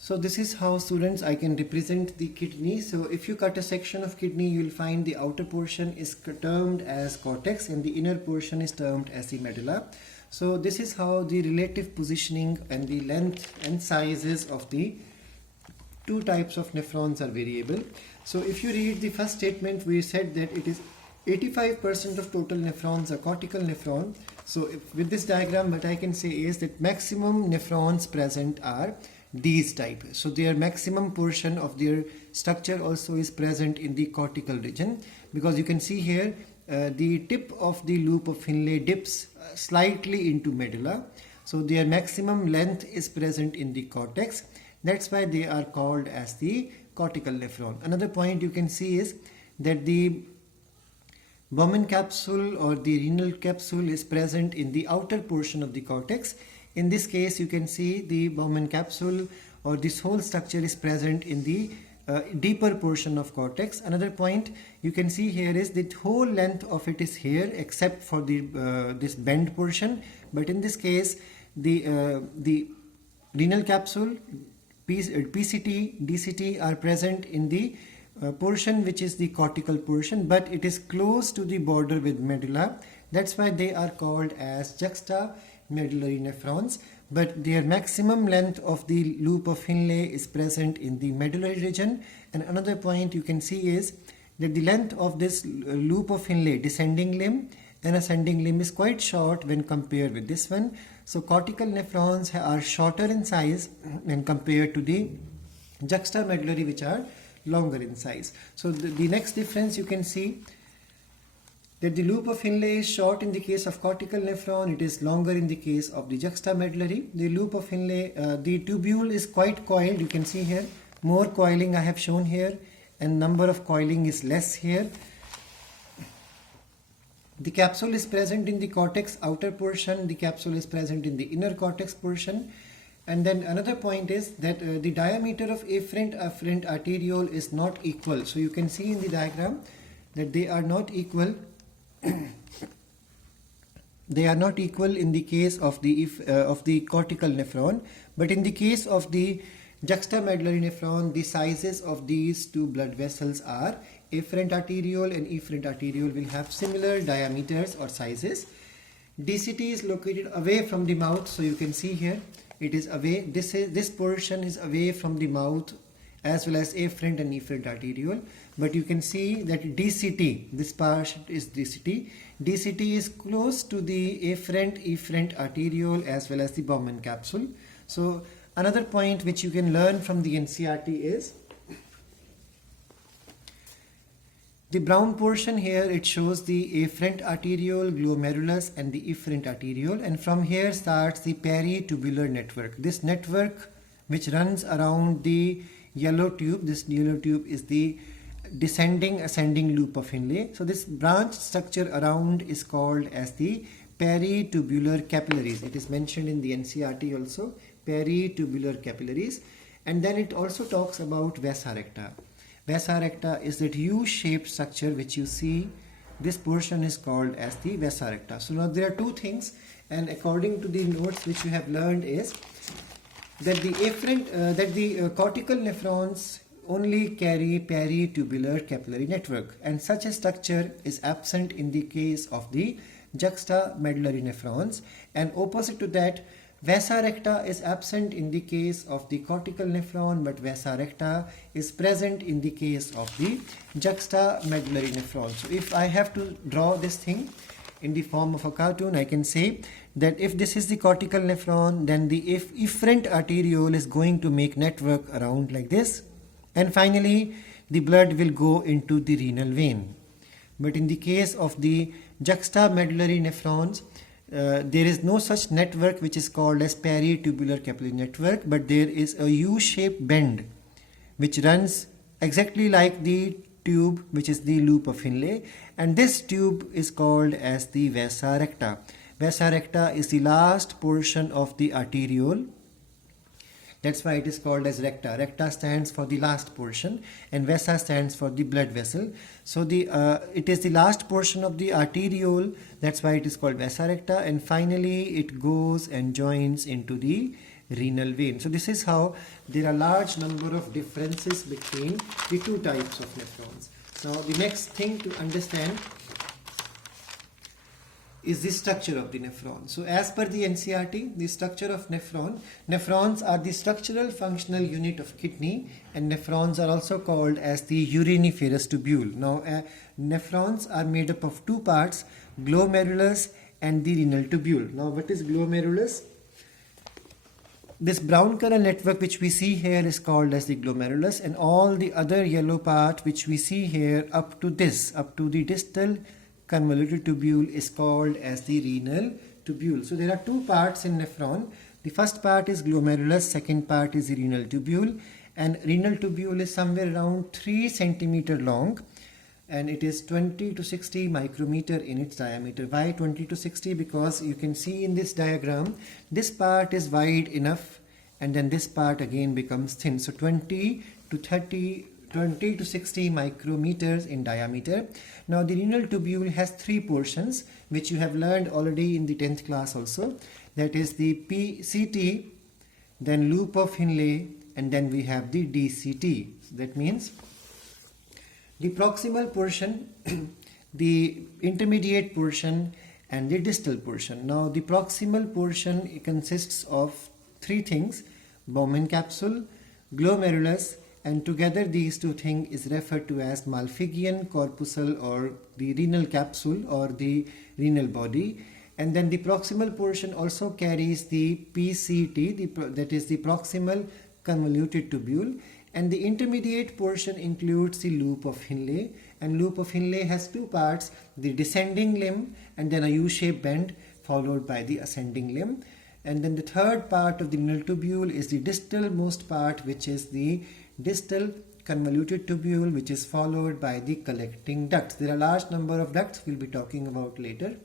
So this is how, students, I can represent the kidney. So if you cut a section of kidney, you will find the outer portion is termed as cortex and the inner portion is termed as the medulla. So this is how the relative positioning and the length and sizes of the two types of nephrons are variable. So if you read the first statement, we said that it is 85% of total nephrons are cortical nephron. So with this diagram, what I can say is that maximum nephrons present are these type. So their maximum portion of their structure also is present in the cortical region, because you can see here the tip of the loop of Finlay dips slightly into medulla. So their maximum length is present in the cortex. That's why they are called as the cortical nephron. Another point you can see is that the Bowman capsule or the renal capsule is present in the outer portion of the cortex. In this case, you can see the Bowman capsule or this whole structure is present in the deeper portion of cortex. Another point you can see here is the whole length of it is here except for the this bend portion. But in this case, the renal capsule, PCT, DCT are present in the portion which is the cortical portion, but it is close to the border with medulla. That's why they are called as juxtamedullary nephrons. But their maximum length of the loop of Finlay is present in the medullary region. And another point you can see is that the length of this loop of Finlay, descending limb and ascending limb, is quite short when compared with this one. So cortical nephrons are shorter in size when compared to the juxtamedullary, which are longer in size. So the next difference you can see that the loop of Finlay is short in the case of cortical nephron, it is longer in the case of the juxtamedullary. The loop of Finlay, the tubule is quite coiled, you can see here, more coiling I have shown here, and number of coiling is less here. The capsule is present in the cortex outer portion, the capsule is present in the inner cortex portion. And then another point is that the diameter of afferent arteriole is not equal. So you can see in the diagram that they are not equal. They are not equal in the case of the cortical nephron, but in the case of the juxtamedullary nephron, the sizes of these two blood vessels are afferent arteriole and efferent arteriole will have similar diameters or sizes. DCT is located away from the mouth, so you can see here it is away. This portion is away from the mouth as well as afferent and efferent arteriole. But you can see that DCT, this part is DCT. DCT is close to the efferent arteriole as well as the Bowman capsule. So another point which you can learn from the NCERT is the brown portion here. It shows the afferent arteriole, glomerulus and the efferent arteriole, and from here starts the peritubular network. This network which runs around the yellow tube, this yellow tube is the descending ascending loop of Finlay. So this branch structure around is called as the peritubular capillaries. It is mentioned in the NCERT also, peritubular capillaries. And then it also talks about vasa recta. Vasa recta is that U-shaped structure which you see. This portion is called as the vasa recta. So now there are two things, and according to the notes which you have learned is that the cortical nephrons only carry peritubular capillary network, and such a structure is absent in the case of the juxtamedullary nephrons, and opposite to that, vasa recta is absent in the case of the cortical nephron, but vasa recta is present in the case of the juxtamedullary nephron. So if I have to draw this thing in the form of a cartoon, I can say that if this is the cortical nephron, then the efferent arteriole is going to make network around like this, and finally the blood will go into the renal vein. But in the case of the juxtamedullary nephrons, there is no such network which is called as peritubular capillary network, but there is a U-shaped bend which runs exactly like the tube which is the loop of Finlay, and this tube is called as the vasa recta. Vasa recta is the last portion of the arteriole. That's why it is called as recta. Recta stands for the last portion and vasa stands for the blood vessel. So it is the last portion of the arteriole. That's why it is called vasa recta, and finally it goes and joins into the renal vein. So this is how there are large number of differences between the two types of nephrons. Now the next thing to understand is the structure of the nephron. So as per the NCERT, the structure of nephrons are the structural functional unit of kidney, and nephrons are also called as the uriniferous tubule. Now nephrons are made up of two parts, glomerulus and the renal tubule. Now what is glomerulus? This brown color network which we see here is called as the glomerulus, and all the other yellow part which we see here up to the distal convoluted tubule is called as the renal tubule. So there are two parts in nephron. The first part is glomerulus, second part is the renal tubule, and renal tubule is somewhere around 3 centimeter long, and it is 20 to 60 micrometer in its diameter. Why 20 to 60? Because you can see in this diagram, this part is wide enough and then this part again becomes thin. So 20 to 60 micrometers in diameter. Now the renal tubule has three portions which you have learned already in the 10th class also. That is the PCT, then loop of Henle, and then we have the DCT. So that means the proximal portion, the intermediate portion, and the distal portion. Now the proximal portion consists of three things: Bowman capsule, glomerulus, and together these two things is referred to as Malpighian corpuscle, or the renal capsule, or the renal body. And then the proximal portion also carries the PCT, that is the proximal convoluted tubule, and the intermediate portion includes the loop of Henle, and loop of Henle has two parts, the descending limb and then a U-shaped bend followed by the ascending limb. And then the third part of the renal tubule is the distal most part, which is the distal convoluted tubule, which is followed by the collecting ducts. There are large number of ducts we'll be talking about later.